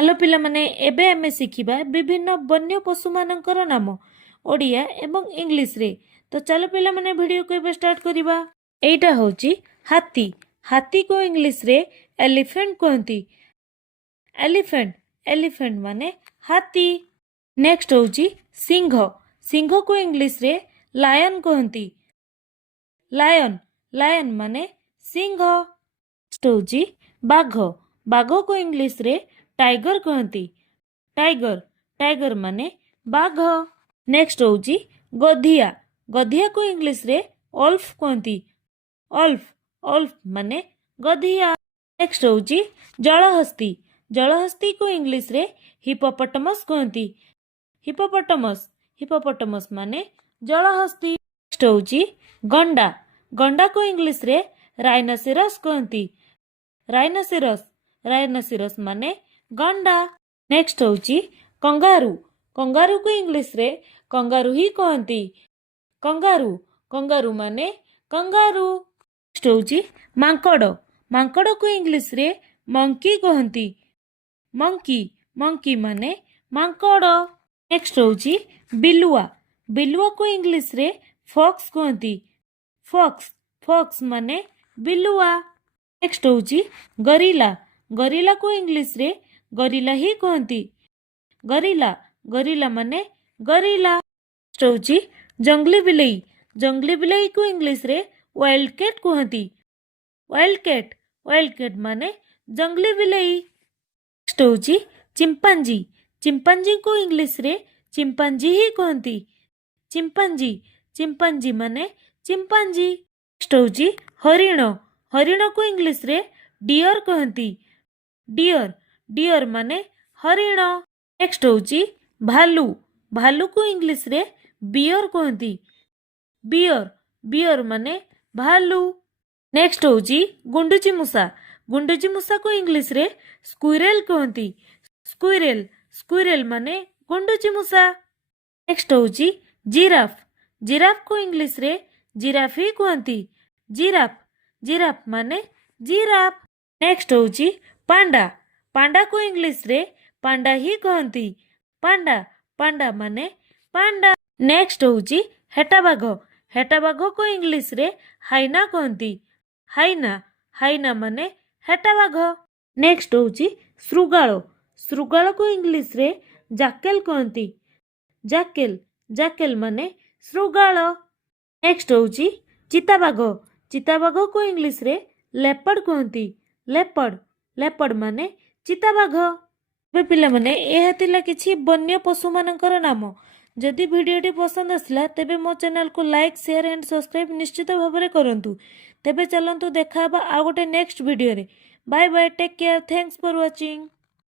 Hello पिला माने एबे आमे शिखिबा विभिन्न वन्य पशु मानकर नाम ओडिया एवं इंग्लिश रे। तो चलो पिला माने वीडियो को एबे स्टार्ट करिबा। एइटा होची हाथी। हाथी को इंग्लिश रे एलिफेंट कहती। एलिफेंट एलिफेंट माने हाथी। नेक्स्ट होची सिंह। सिंह को इंग्लिश रे लायन कहती। लायन लायन माने सिंह। नेक्स्ट होची बाघ। बाघ को इंग्लिश रे टाइगर कहती। टाइगर टाइगर माने बाघ। नेक्स्ट होची गधिया। गधिया को इंग्लिश रे ओल्फ कहती। ओल्फ ओल्फ माने गधिया। नेक्स्ट होची जलहस्ती। जलहस्ती को इंग्लिश रे हिपोपोटामस कहती। हिपोपोटामस हिपोपोटामस माने जलहस्ती। नेक्स्ट होची गंडा। गंडा को इंग्लिश रे राइनोसेरस कहती। राइनोसेरस राइनोसेरस माने गंडा। नेक्स्ट होची कंगारू। कंगारू को इंग्लिश रे कंगारू ही कहती। कंगारू कंगारू माने कंगारू। नेक्स्ट होची मांकड़। मांकड़ को इंग्लिश रे मंकी कहती। मंकी मंकी माने मांकड़। नेक्स्ट होची बिलुआ। बिलुआ को इंग्लिश रे फॉक्स कहती। फॉक्स फॉक्स माने बिलुआ। नेक्स्ट होची गरीला। गरीला को इंग्लिश रे गरीला ही कहती। गरीला गरीला माने गरीला। नेक्स्ट होची जंगली बिलाई। जंगली बिलाई को इंग्लिश रे वाइल्ड कैट कहती। वाइल्ड कैट माने जंगली बिलाई। नेक्स्ट होची चिंपांजी। चिंपांजी को इंग्लिश रे चिंपांजी ही कहती। चिंपांजी चिंपांजी माने चिंपांजी। नेक्स्ट होची हरिण। हरिण को इंग्लिश रे डियर कहती। डियर डियर माने हरिण। नेक्स्ट होची भालू। भालू को इंग्लिश रे बियर कहती। बियर बियर माने भालू। नेक्स्ट होची गुंडुची मूसा। गुंडुची मूसा को इंग्लिश रे स्क्विरल कहती। स्क्विरल स्क्विरल माने गुंडुची मूसा। नेक्स्ट होची जिराफ। जिराफ को इंग्लिश रे जिराफ ही कहती। जिराफ जिराफ माने जिराफ। नेक्स्ट होची पांडा। पांडा को इंग्लिश रे पांडा ही कहती। पांडा पांडा माने पांडा। नेक्स्ट होची हेटा बाघ। हेटा बाघ को इंग्लिश रे हाइना कहती। हाइना हाइना माने हेटा बाघ। नेक्स्ट होची श्रुगाल। श्रुगाल को इंग्लिश रे जाकेल कहती। जाकेल जाकेल माने श्रुगाल। नेक्स्ट होची चिताबाघ। चिताबाघ को इंग्लिश रे लेपर्ड कहती। लेपर्ड लेपर्ड माने चिताबाघ। बे पिला माने एहा तिला किछि वन्य पशु मानकर नाम। जदि वीडियोटी पसंद आसला तेबे मो चैनल को लाइक शेयर एंड सब्सक्राइब निश्चित भाव करंतु। तेबे चलंतु देखा आ गोटे नेक्स्ट वीडियो रे। Bye bye take care thanks for watching.